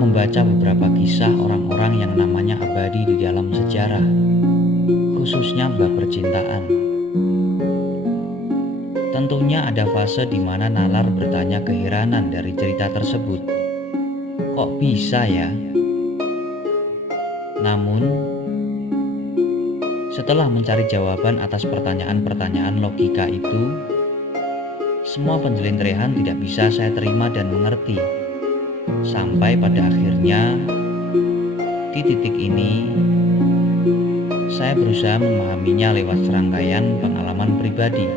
membaca beberapa kisah orang-orang yang namanya abadi di dalam sejarah, khususnya bab percintaan. Tentunya ada fase di mana nalar bertanya keheranan dari cerita tersebut. Kok bisa ya? Namun, setelah mencari jawaban atas pertanyaan-pertanyaan logika itu, semua penjelenterehan tidak bisa saya terima dan mengerti. Sampai pada akhirnya, di titik ini, saya berusaha memahaminya lewat serangkaian pengalaman pribadi,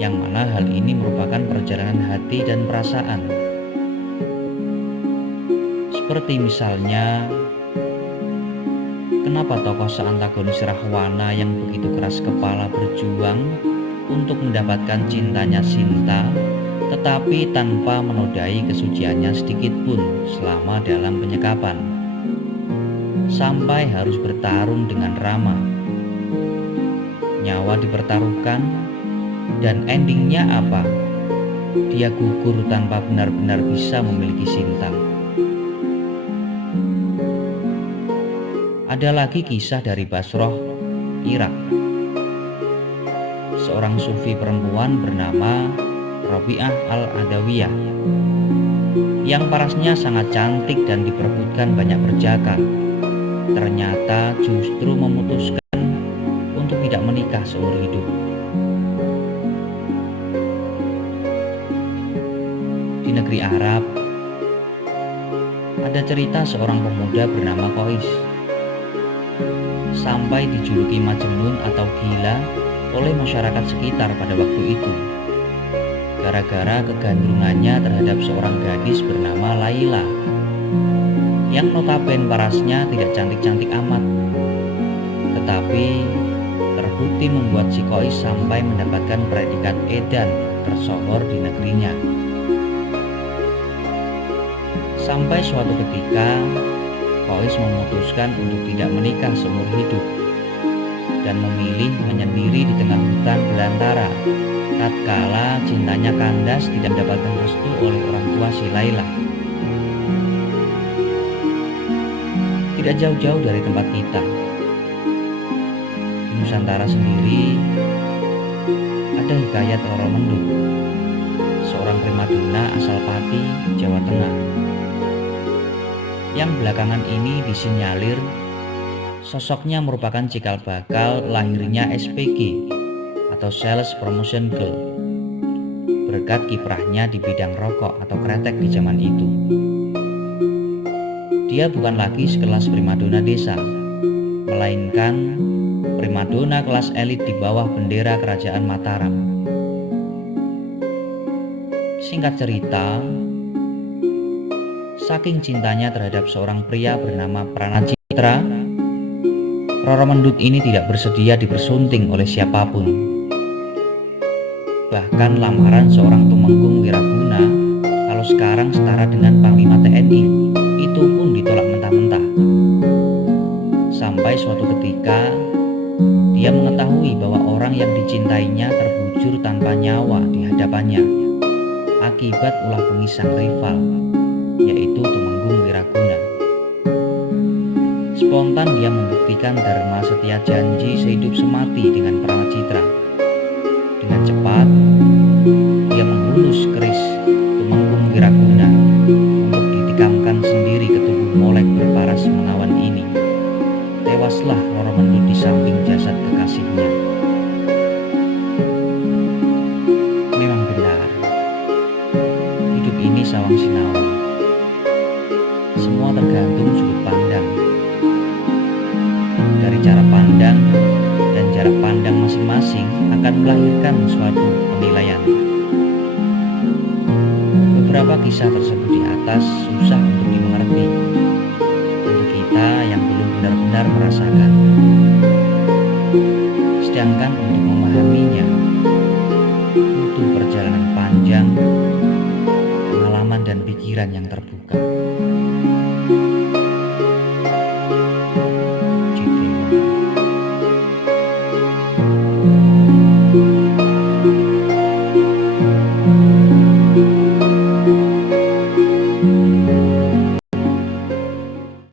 yang mana hal ini merupakan perjalanan hati dan perasaan. Seperti misalnya, kenapa tokoh seantagonis Rahwana yang begitu keras kepala berjuang untuk mendapatkan cintanya Sinta, tetapi tanpa menodai kesuciannya sedikit pun selama dalam penyekapan, sampai harus bertarung dengan Rama. Nyawa dipertaruhkan, dan endingnya apa? Dia gugur tanpa benar-benar bisa memiliki Sinta. Ada lagi kisah dari Basroh, Irak. Seorang sufi perempuan bernama Robiah al-Adawiyah yang parasnya sangat cantik dan diperebutkan banyak perjaka, ternyata justru memutuskan untuk tidak menikah seumur hidup. Di negeri Arab, ada cerita seorang pemuda bernama Qais sampai dijuluki Majnun atau gila oleh masyarakat sekitar pada waktu itu, gara-gara kegandrungannya terhadap seorang gadis bernama Laila, yang notabene parasnya tidak cantik-cantik amat, tetapi terbukti membuat si Qais sampai mendapatkan predikat edan tersohor di negerinya. Sampai suatu ketika, Qais memutuskan untuk tidak menikah seumur hidup dan memilih menyendiri di tengah hutan belantara tatkala cintanya kandas tidak mendapatkan restu oleh orang tua si Laila. Tidak jauh-jauh dari tempat kita, di Nusantara sendiri, ada hikayat Roro Mendut, seorang primadona asal Pati, Jawa Tengah, yang belakangan ini disinyalir sosoknya merupakan cikal bakal lahirnya SPG atau Sales Promotion Girl, berkat kiprahnya di bidang rokok atau kretek di zaman itu. Dia bukan lagi sekelas primadona desa, melainkan primadona kelas elit di bawah bendera kerajaan Mataram. Singkat cerita, saking cintanya terhadap seorang pria bernama Pranacitra, Roro Mendut ini tidak bersedia dipersunting oleh siapapun. Bahkan lamaran seorang Tumenggung Wiraguna, kalau sekarang setara dengan Panglima TNI, itu pun ditolak mentah-mentah. Sampai suatu ketika, dia mengetahui bahwa orang yang dicintainya terbujur tanpa nyawa di hadapannya, akibat ulah bengis sang rival, yaitu Tumenggung Wiraguna. Spontan dia membuktikan dharma setia janji sehidup semati dengan Pranacitra. Dengan cepat, dia menghunus keris Tumenggung Wiraguna untuk ditikamkan sendiri ke tubuh molek berparas menawan ini. Tewaslah Roro Mendut di samping jasad kekasihnya. Memang benar, hidup ini sawang sinawang. Semua tergantung sudut pandang. Dari cara pandang dan jarak pandang masing-masing akan melahirkan suatu penilaian. Beberapa kisah tersebut di atas susah untuk dimengerti untuk kita yang belum benar-benar merasakan. Sedangkan untuk memahaminya butuh perjalanan panjang, pengalaman dan pikiran yang terbuka.